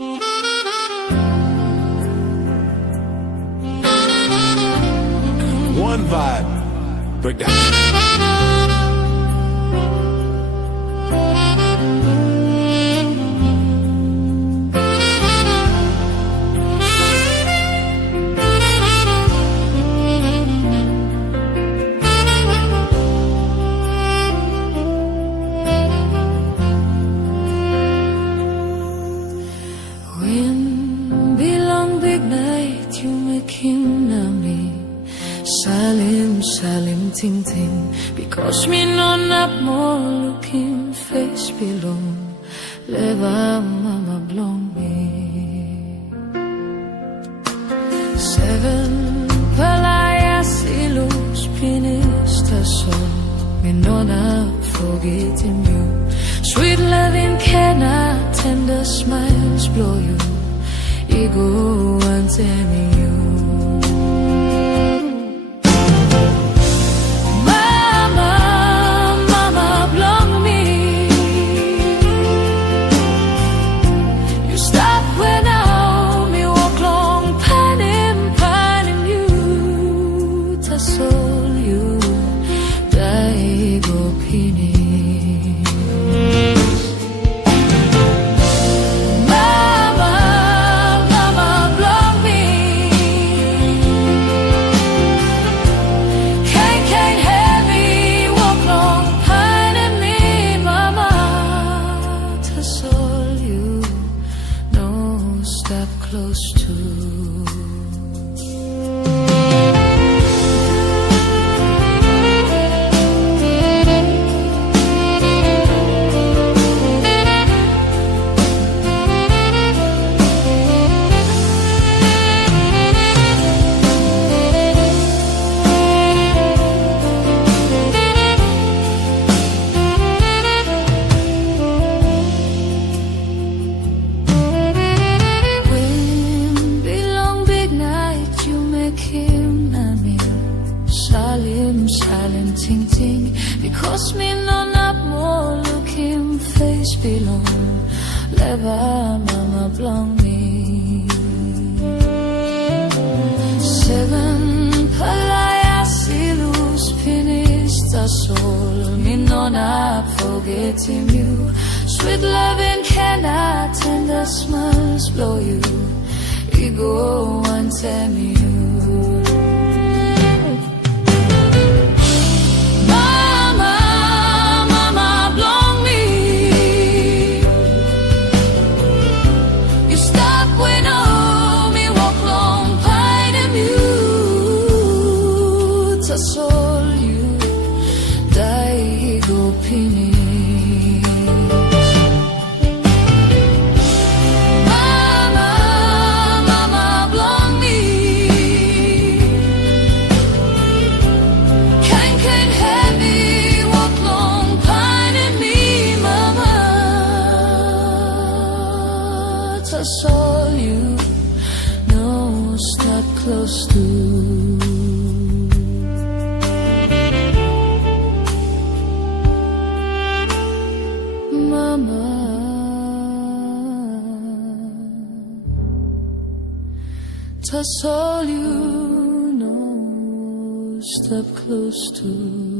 Wan Vibe Production. Salim ting ting, because me no not more looking face below, leva mama blong me. 7 palaya silus pinista sol, me no not forgetting you. Sweet loving cannot tender smiles blow you, ego and tell me you. Close to Salim ting ting, because me no not more looking face below, leva mama blong me. 7 palaya silus pinista sol, me no not forgetting you. Sweet loving cannot tender smiles blow you, ego and tell me you. Sol you daigo pinis. Mama blong me. Can heavy walk long pine in me, mama. That's all you know, stop close to. That's all you know, step close to.